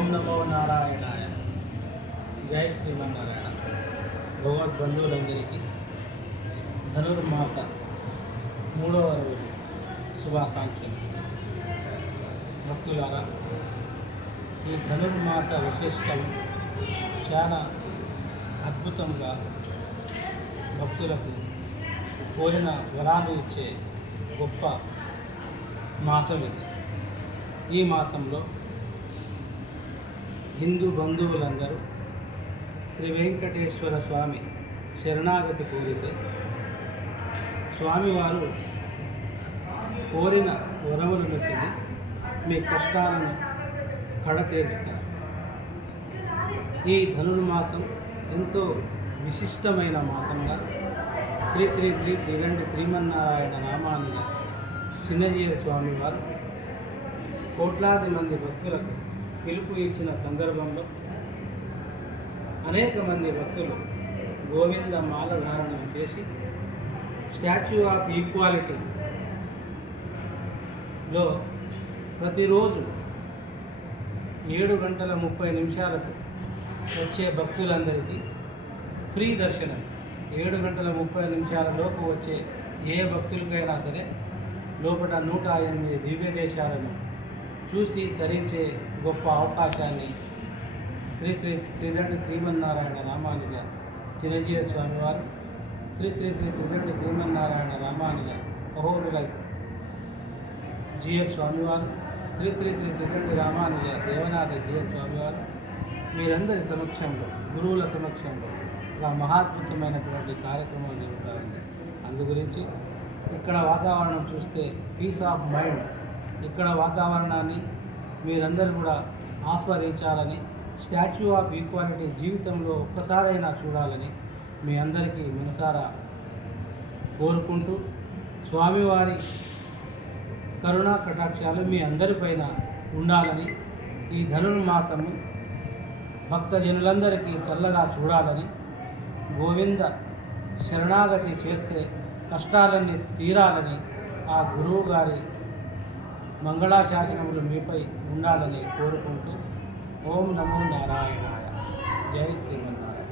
ఓం నమో నారాయణాయ. జై శ్రీమన్నారాయణ. భగవద్ బంధువులందరికీ ధనుర్మాస మూడవ రోజు శుభాకాంక్షలు. భక్తులారా ఈ ధనుర్మాస విశిష్టం చాలా అద్భుతంగా భక్తులకు కోరిన వరాలు ఇచ్చే గొప్ప మాసం ఇది ఈ మాసంలో హిందూ బంధువులందరూ శ్రీ వెంకటేశ్వర స్వామి శరణాగతి కోరితే స్వామివారు కోరిన వరములను సిగి మీ కష్టాలను కడతీరుస్తారు. ఈ ధనుర్మాసం ఎంతో విశిష్టమైన మాసంగా శ్రీ శ్రీ శ్రీ త్రిగండి శ్రీమన్నారాయణ నామాన్ని చిన్నజీయ స్వామివారు కోట్లాది మంది భక్తులకు పిలుపు ఇచ్చిన సందర్భంలో అనేక మంది భక్తులు గోవింద మాల ధారణం చేసి స్టాచ్యూ ఆఫ్ ఈక్వాలిటీలో ప్రతిరోజు ఏడు గంటల ముప్పై నిమిషాలకు వచ్చే భక్తులందరికీ ఫ్రీ దర్శనం. ఏడు గంటల ముప్పై నిమిషాల లోపు వచ్చే ఏ భక్తులకైనా సరే లోపల నూట ఎనిమిది దివ్య దేశాలను చూసి ధరించే గొప్ప అవకాశాన్ని శ్రీ శ్రీ త్రిదండ శ్రీమన్నారాయణ రామానుజ చిరంజీవి స్వామివారు శ్రీ శ్రీ శ్రీ త్రిదండ శ్రీమన్నారాయణ రామానుజ అహోబిల జిఎస్ స్వామివారు శ్రీ శ్రీ శ్రీ త్రిదండి రామానుజ దేవనాథ జిఎస్ స్వామివారు మీరందరి సమక్షంలో గురువుల సమక్షంలో ఒక మహాద్భుతమైనటువంటి కార్యక్రమం జరుగుతూ ఉంది అందు గురించి ఇక్కడ వాతావరణం చూస్తే పీస్ ఆఫ్ మైండ్ ఇక్కడ వాతావరణాన్ని మీరందరూ కూడా ఆస్వాదించాలని స్టాచ్యూ ఆఫ్ ఈక్వాలిటీ జీవితంలో ఒక్కసారైనా చూడాలని మీ అందరికీ మనసారా కోరుకుంటూ స్వామివారి కరుణా కటాక్షాలు మీ అందరిపైన ఉండాలని ఈ ధనుర్మాసము భక్తజనులందరికీ చల్లగా చూడాలని గోవింద శరణాగతి చేస్తే కష్టాలన్నీ తీరాలని ఆ గురువు గారి మంగళాశాసనములు మీపై ఉండాలని కోరుకుంటూ ఓం నమో నారాయణాయ. జై శ్రీమన్నారాయణ.